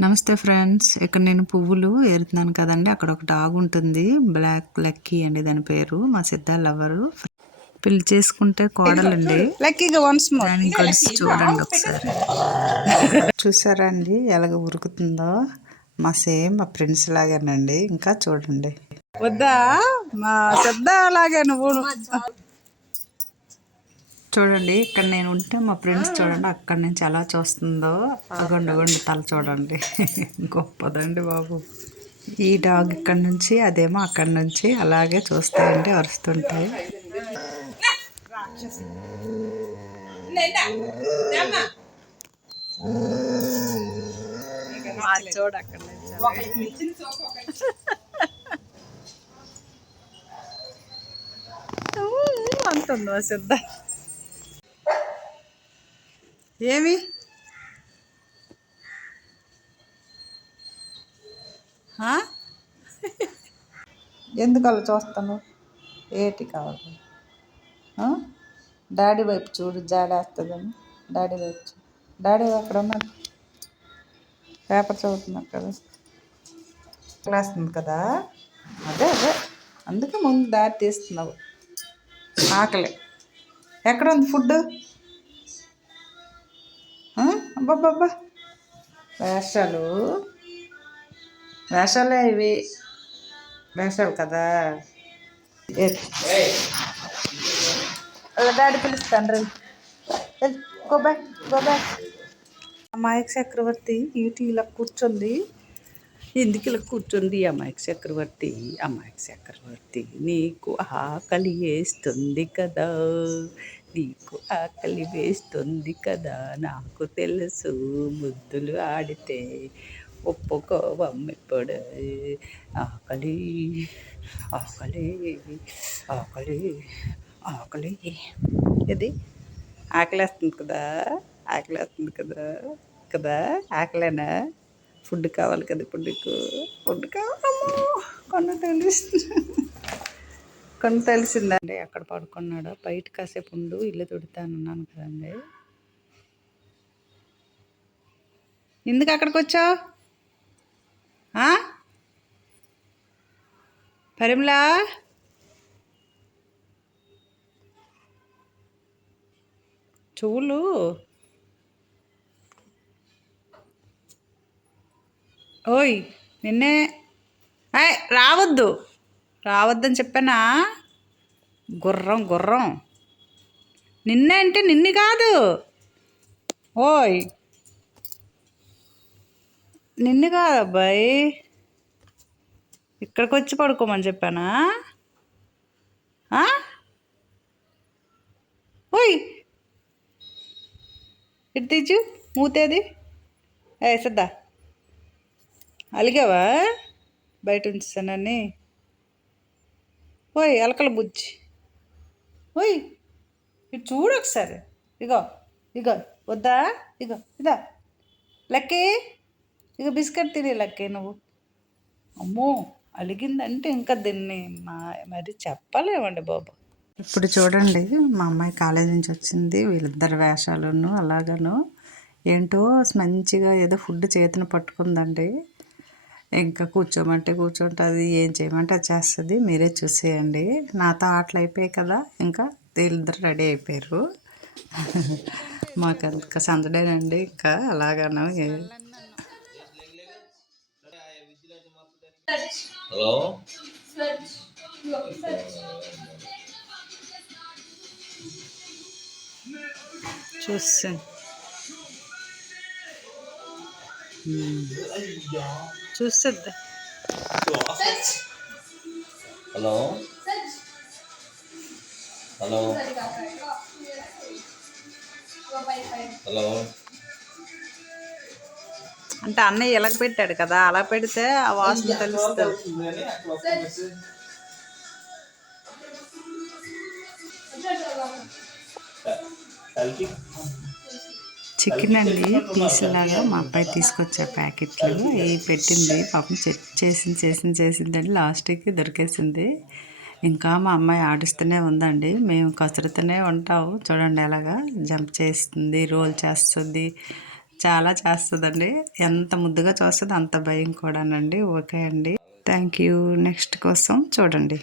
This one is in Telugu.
నమస్తే ఫ్రెండ్స్. ఇక్కడ నేను పువ్వులు ఏరుతున్నాను కదండి. అక్కడ ఒక డాగ్ ఉంటుంది, బ్లాక్ లక్కీ అండి దాని పేరు. మా సిద్ధ లవరు. పెళ్లి చేసుకుంటే కోడలండి. లక్కీగా వన్స్ మోర్ దాని గడ్స్ చూడండి ఒకసారి. చూసారా అండి ఎలాగ ఉరుకుతుందో? మా ఫ్రెండ్స్ లాగానండి. ఇంకా చూడండి. వద్దా మా సిద్ధ లాగే నువ్వు చూడండి ఇక్కడ నేను ఉంటే మా ఫ్రెండ్స్ చూడండి అక్కడ నుంచి ఎలా చూస్తుందో. గొండు తల చూడండి. గొప్పదండి బాబు. ఈ డాగ్ ఇక్కడ నుంచి, అదేమో అక్కడ నుంచి అలాగే చూస్తాయండి, అరుస్తుంటాయి. చూడ అక్కడ అంటుందో సిద్ధ. ఏమి ఎందుకు అలా చూస్తాను? ఏటి కావాలి? డాడీ వైపు చూడు, జాడేస్తుందని. డాడీ వైపు చూడు. డాడీ అక్కడ ఉన్నాడు, పేపర్ చదువుతున్నాడు కదా, క్లాస్తుంది కదా. అదే అందుకే ముందు దారి తీస్తున్నావు. ఆకలి ఎక్కడ ఉంది ఫుడ్? అబ్బాబ్బా, వేషాలే ఇవి, వేషాలు కదా. డాడీ పిలుస్తాను రండి. Go back. అమ్మాయి చక్రవర్తి ఇటు ఇలా కూర్చుంది. ఎందుకు ఇలా కూర్చుంది అమ్మాయి చక్రవర్తి? నీకు ఆకలి వేస్తుంది కదా, నీకు ఆకలి వేస్తుంది కదా, నాకు తెలుసు ముద్దులు ఆడితే ఒప్పుకోవమ్మిప్పుడు. ఆకలి ఆకలి ఆకలి ఆకలి. ఇది ఆకలేస్తుంది కదా, కదా ఆకలేనా? ఫుడ్ కావాలి కదా ఇప్పుడు నీకు. ఫుడ్ కావాలమ్మో. కొన్న తెలిసిందండి. అక్కడ పడుకున్నాడు. బయట కాసేపు ఉండు, ఇల్లు తుడుతానన్నాను కదండి. ఎందుకు అక్కడికి వచ్చావు? పరిమళ, చూలు ఓయ్ నిన్నే రావద్దని చెప్పానా? గుర్రం నిన్నే అంటే నిన్ను కాదు. ఓయ్ నిన్ను కాదు అబ్బాయి, ఇక్కడికి వచ్చి పడుకోమని చెప్పానా? ఓయ్ ఇటు తెచ్చు మూతేది. సిద్ధా అలిగావా? బయట ఉంచానని. ఓయ్ అలకల బుజ్జి, ఓయ్ ఇటు చూడు ఒకసారి. ఇగో వద్దా? ఇదా లక్కీ, బిస్కెట్ తిని లక్కీ నువ్వు. అమ్మో అలిగిందంటే ఇంకా దీన్ని మరి చెప్పలేమండి బాబు. ఇప్పుడు చూడండి, మా అమ్మాయి కాలేజీ నుంచి వచ్చింది. వీళ్ళిద్దరు వేషాలను అలాగను ఏంటో మంచిగా ఏదో ఫుడ్ చేతిని పట్టుకుందండి. ఇంకా కూర్చోమంటే కూర్చుంటుంది, ఏం చేయమంటే అది చేస్తుంది. మీరే చూసేయండి. నాతో ఆటలు అయిపోయాయి కదా, ఇంకా వీళ్ళిద్దరు రెడీ అయిపోయారు. మాకు ఇంకా సందడేనండి. ఇంకా అలాగను. హలో చూస్తాను. చూస్తుందా? హలో అంటే అన్నయ్య ఎలాగ పెట్టాడు కదా, అలా పెడితే ఆ వాసన తెలుస్తుంది. చికెన్ అండి పీసులాగా మా అబ్బాయి తీసుకొచ్చే ప్యాకెట్లు ఇవి పెట్టింది. పాపం చేసిందండి. లాస్ట్కి దొరికేసింది. ఇంకా మా అమ్మాయి ఆడిస్తూనే ఉందండి. మేము కసురుతూనే ఉంటాము. చూడండి ఎలాగా జంప్ చేస్తుంది, రోల్ చేస్తుంది, చాలా చేస్తుందండి. ఎంత ముద్దుగా చూస్తుందో అంత భయం కూడానండి. ఓకే అండి, థ్యాంక్ యూ. నెక్స్ట్ కోసం చూడండి.